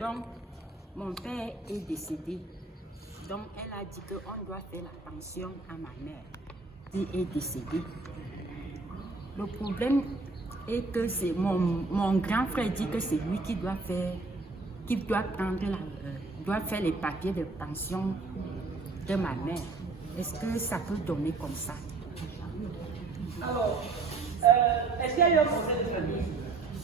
Donc, mon père est décédé. Donc, elle a dit qu'on doit faire la pension à ma mère qui est décédée. Le problème est que c'est mon grand frère dit que c'est lui qui doit faire, qui doit prendre doit faire les papiers de pension de ma mère. Est-ce que ça peut donner comme ça? Alors, est-ce qu'il y a eu un conseil de famille?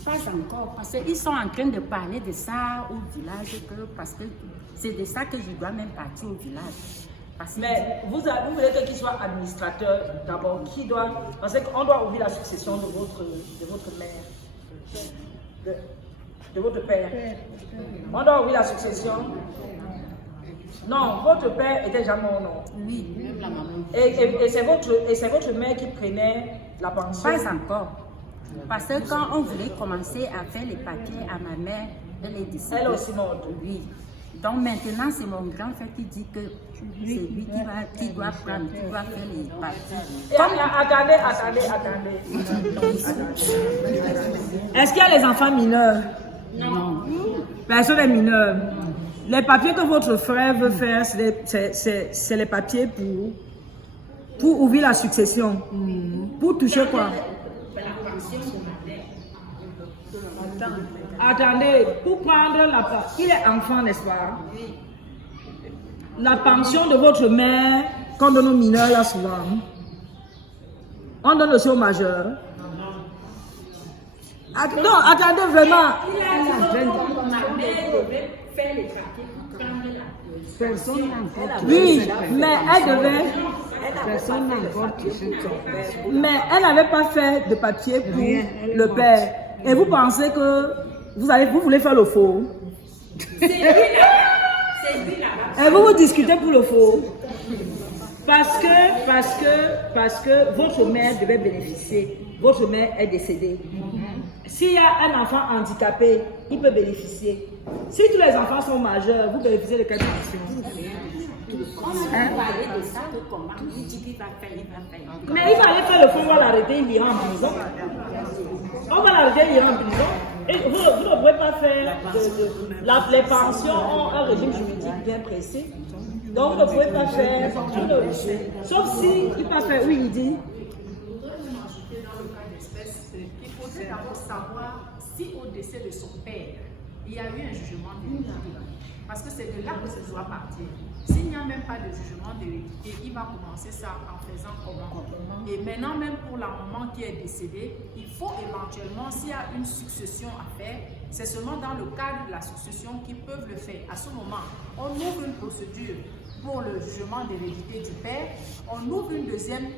Pas encore, parce qu'ils sont en train de parler de ça au village, parce que c'est de ça que je dois même partir au village. Mais vous voulez qu'il soit administrateur d'abord, qui doit, parce qu'on doit ouvrir la succession de votre mère, de votre père. On doit ouvrir la succession. Non, votre père était jamais au nom. Oui, même la maman. Et c'est votre mère qui prenait la pension? Pas encore. Parce que quand on voulait commencer à faire les papiers à ma mère, elle est décédée. Elle aussi morte. Oui. Donc maintenant, c'est mon grand frère qui dit que c'est lui qui doit prendre, qui doit faire les papiers. Attendez. Est-ce qu'il y a les enfants mineurs? Non. Personne n'est mineur. Les papiers que votre frère veut faire, c'est les papiers pour ouvrir la succession. Pour toucher quoi? Attendez, pour prendre la pension, il est enfant, n'est-ce pas? La pension de votre mère, qu'on donne aux mineurs là souvent, on donne aussi aux majeurs. Non, attendez vraiment. Ma mère devait faire les papiers pour prendre la Personne n'a encore Oui, mais elle devait. Personne n'a encore touché son père. Mais elle n'avait pas fait de papier pour le père. Et vous pensez que vous voulez faire le faux? C'est lui là-bas. Et vous discutez pour le faux? Parce que votre mère devait bénéficier. Votre mère est décédée. S'il y a un enfant handicapé, il peut bénéficier. Si tous les enfants sont majeurs, vous bénéficiez de quelle pension? On a parlé de ça, de comment il dit qu'il va faire. Mais il va aller faire le fond, on va l'arrêter, il ira en prison. On va l'arrêter, il ira en prison. Et vous ne pouvez pas faire les pensions ont un régime juridique bien précis. Donc vous ne pouvez pas faire. Sauf si il va faire, oui, il dit. Il faudrait d'abord savoir si au décès de son père, il y a eu un jugement d'hérédité. Parce que c'est de là que ça doit partir. S'il n'y a même pas de jugement d'hérédité, il va commencer ça en faisant comment? Et maintenant, même pour la maman qui est décédée, il faut éventuellement, s'il y a une succession à faire, c'est seulement dans le cadre de la succession qu'ils peuvent le faire. À ce moment, on ouvre une procédure pour le jugement d'hérédité du père, on ouvre une deuxième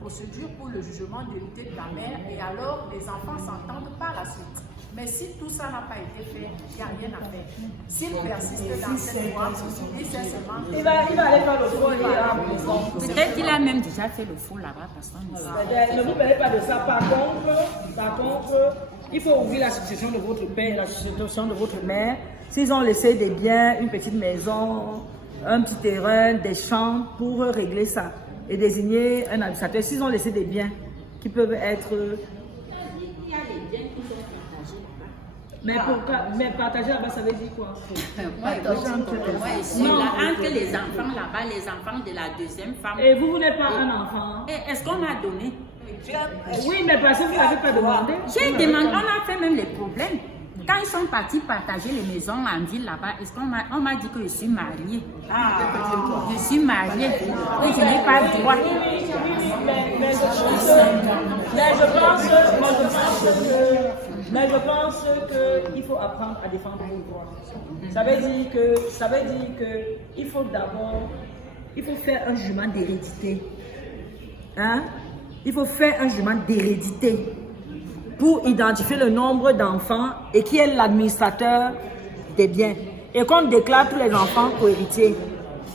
procédure pour le jugement d'hérédité de la mère, et alors les enfants s'entendent par la suite. Mais si tout ça n'a pas été fait, il n'y a rien à faire. S'il persiste dans cette voie, il sait seulement Il va aller faire le faux, il ira en prison. Peut-être qu'il a même déjà fait le faux là-bas parce qu'on ne sait pas. Ne vous mêlez pas de ça. Par contre, il faut ouvrir la succession de votre père, la succession de votre mère. S'ils ont laissé des biens, une petite maison, un petit terrain, des champs pour régler ça et désigner un administrateur. S'ils ont laissé des biens qui peuvent être... Il y a les biens qui sont partagés là-bas. Mais partager là-bas, ça veut dire quoi? Entre les enfants là-bas, les enfants de la deuxième femme. Et vous n'êtes pas un enfant? Est-ce qu'on m'a donné? Oui, mais parce que vous n'avez pas demandé. J'ai demandé, on a fait même les problèmes. Quand ils sont partis partager les maisons en ville là-bas, on m'a dit que je suis mariée. Je suis mariée et je n'ai pas le droit. Mais je pense qu'il faut apprendre à défendre vos droits. Ça veut dire que il faut faire un jugement d'hérédité. Hein? Il faut faire un jugement d'hérédité pour identifier le nombre d'enfants et qui est l'administrateur des biens. Et qu'on déclare tous les enfants co-héritiers.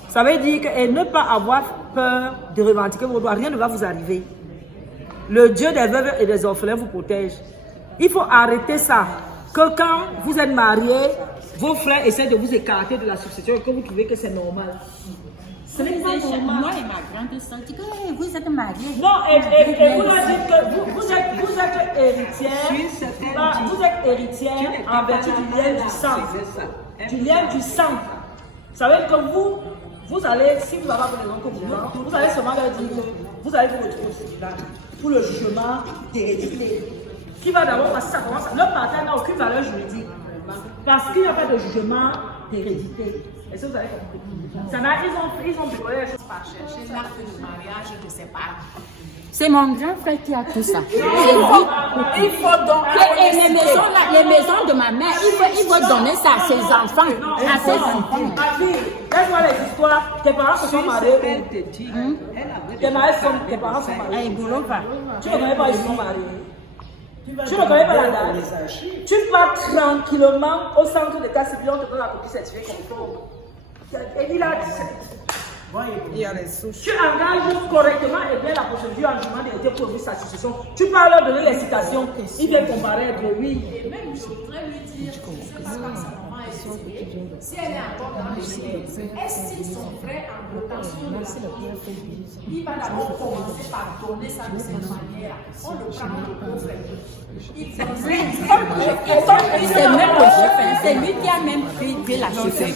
Ça veut dire que et ne pas avoir peur de revendiquer vos droits. Rien ne va vous arriver. Le Dieu des veuves et des orphelins vous protège. Il faut arrêter ça. Que quand vous êtes mariés, vos frères essaient de vous écarter de la succession et que vous trouvez que c'est normal. Ce n'est pas normal. Moi et ma grande soeur disent que vous êtes mariés. Non, et vous leur dites que vous êtes héritière. Vous êtes héritière en vertu du lien du sang. du lien du sang. Ça veut dire que vous allez, si vous avez des enfants, vous allez seulement leur dire que vous allez vous retrouver au tribunal pour le jugement d'hérédité. Qui va d'abord passer, ça commence. Le partenaire n'a aucune valeur juridique parce qu'il n'y a pas de jugement d'hérédité. Est-ce que vous avez compris? Ils ont bricolé les choses Par chercher l'acte de mariage de ses parents. C'est mon grand frère qui a tout ça. Il faut donc. Et les maisons de ma mère, il veut donner ça à ses enfants. À ses enfants. Laisse-moi les histoires. Tes parents se sont mariés. Tes parents sont mariés. Et Boulova. Tu ne connais pas, ils sont mariés. Tu ne connais pas la date. Tu vas tranquillement au centre de cas civil, on te donne la copie certifiée conforme. Et il a 17. Il y a les souches. Tu engages correctement et bien la procédure en jugement d'hérédité pour ouvrir sa succession. Tu peux leur donner les citations. Il vient comparaître, oui. Et même, je voudrais lui dire, je ne sais pas quand sa maman est décédée, si elle est encore dans le ciel, est-ce que son frère en rotation de la vie, il va d'abord commencer par donner ça de cette manière. On le prend, on le pauvre. C'est même le chef, c'est lui qui a même pris la chauffeur.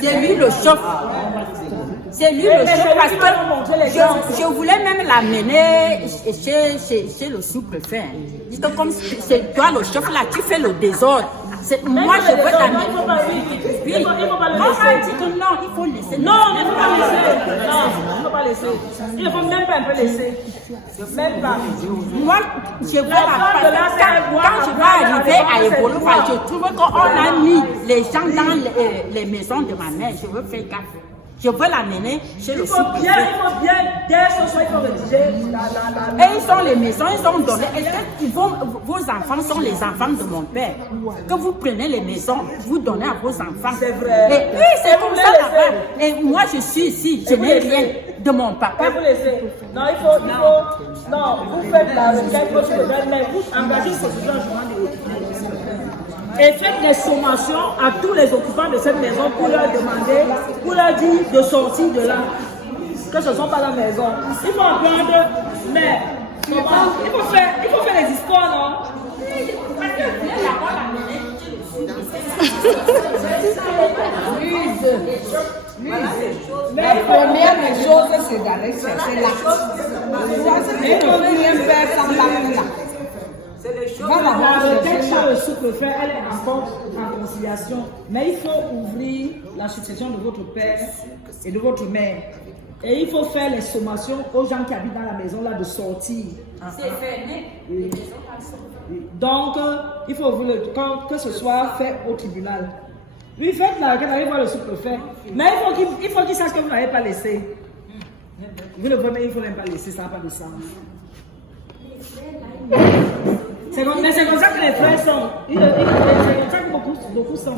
C'est lui le chef. C'est lui le chef parce que je voulais même l'amener chez le sous-préfet. Donc comme c'est toi le chef là, tu fais le désordre. Moi je veux t'amener. Oui, on m'a dit que non, il faut laisser. Non, il ne faut pas laisser. Non, il ne faut pas laisser. Il ne faut même pas un peu laisser. Même pas. Moi, je veux quand je vais arriver à Ebolova, je trouve qu'on a mis les gens dans les maisons de ma mère. Je veux faire gaffe. Je veux l'amener chez le sous-préfet. Il faut bien, dès ce soir, il faut rédiger Et ils sont les maisons, ils sont donnés. Est-ce que vos enfants sont les enfants de mon père? Que vous prenez les maisons, vous donnez à vos enfants. C'est vrai. Et oui, c'est comme ça là-bas. Et moi, je suis ici, je n'ai rien de mon papa. Vous laissez. Non, il faut. Non, vous faites la requête, vous faites mais vous engagez ce jugement d'hérédité. Et faites des sommations à tous les occupants de cette maison pour leur demander, pour leur dire de sortir de là. Que ce ne sont pas la maison. Il faut apprendre, mais il faut faire les histoires, non? Mais la première chose, c'est d'aller chercher l'acte. Il faut rien faire sans l'acte là. Peut-être que le sous-préfet, elle est encore en conciliation, mais il faut ouvrir la succession de votre père et de votre mère. Et il faut faire les sommations aux gens qui habitent dans la maison là de sortir. C'est fermé. Donc, il faut ouvrir que ce soit fait au tribunal. Oui, faites la requête, allez voir le sous-préfet. Mais il faut qu'il sache que vous n'avez pas laissé. Vous le voyez, il ne faut même pas laisser, ça n'a pas de sens. Mais c'est comme ça que les frères sont. C'est comme ça que beaucoup sont.